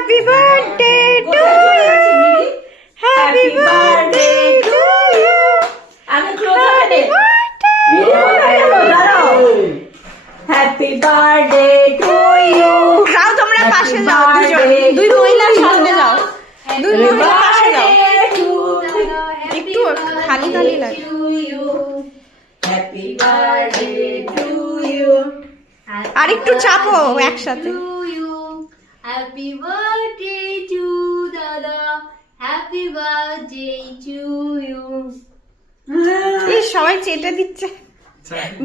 Happy birthday to you, happy birthday to you, আগে close up দে। Happy birthday to you. যাও তোমরা পাশে যাও, দুজন দুই মহিলার সামনে যাও, দুই মহিলার পাশে যাও, একটু খালি খালি লাগে। Happy birthday to you. আর একটু চাপো একসাথে। হ্যাপি বার্থডে টু দাদা, হ্যাপি বার্থডে টু ইউ। এই সবাই চেটে দিচ্ছে।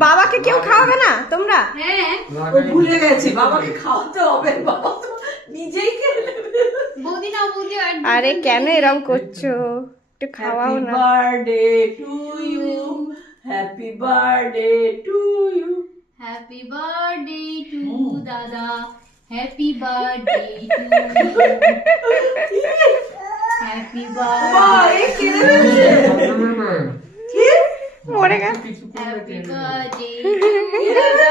বাবাকে কেউ খাওয়াবে না তোমরা? হ্যাঁ, ও ভুলে গেছে বাবাকে খাওয়াতে হবে, বাবা তো নিজেই খেয়ে নেবে। বৌদি না বৌদি। আরে কেন এরকম করছো, একটু খাওয়াও হ্যাপি না। Birthday to you, happy birthday to you. Happy birthday to দাদা, happy birthday to happy birthday, এই খেয়ে নেবে কি? মরে গেল। হ্যাপি বার্থডে খেয়ে নেবে?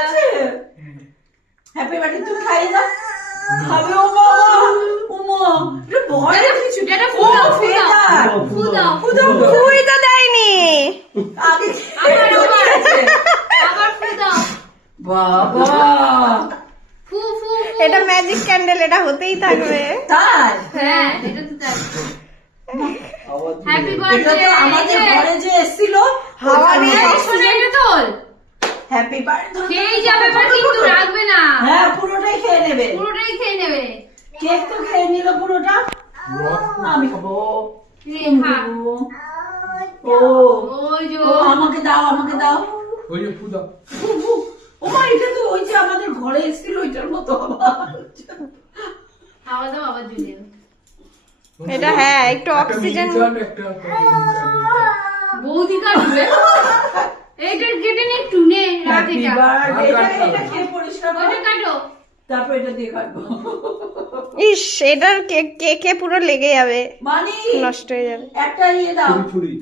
হ্যাপি বার্থডে তুমি খাইয়ে দাও। খাবে ও বাবা, ওমা এটা ভয় কিছু। এটা ও ফেদার। ফুদাও তুই তো দেয়নি আগে আবার খেয়ে নিয়েছে। আবার ফুদাও, বাবা ফু ফু। এটা ম্যাজিক ক্যান্ডেল, এটা হতেই থাকবে। তাই হ্যাঁ, এটা তো তাই। হ্যাপি এটা বার্থডে। তো আমাদের ঘরে যে এসেছিল হাওয়া নিয়ে শোনা এটা তোল। হ্যাপি বার্থডে খেয়েই যাবে এবার, কিন্তু রাখবে না, হ্যাঁ পুরোটাই খেয়ে নেবে। পুরোটাই খেয়ে নেবে। কেক তো খেয়ে নিল পুরোটা, আমি খাবো। নে, খা। ও ওই যে ও আমাকে দাও, আমাকে দাও। ওই যে ফুদা ও মা এটা তো ওই যে আমাদের ঘরে এসেছিল ওইটার মতো আবার। খাওয়া দাওয়া আবার জুড়ে যাবে। এটা হ্যাঁ একটু অক্সিজেন। বৌদি কাটবে, এইটা কেটে নে একটু, নে রাখ হ্যাপি এটা, বার্থডে এটা খেয়ে পরিষ্কার করো, ওইটা কাটো। তারপর এটা দিয়ে কাটবো। ইস, এটার কেকে পুরো লেগে যাবে, মানি নষ্ট হয়ে যাবে। একটা ইয়ে দাও, ছুরি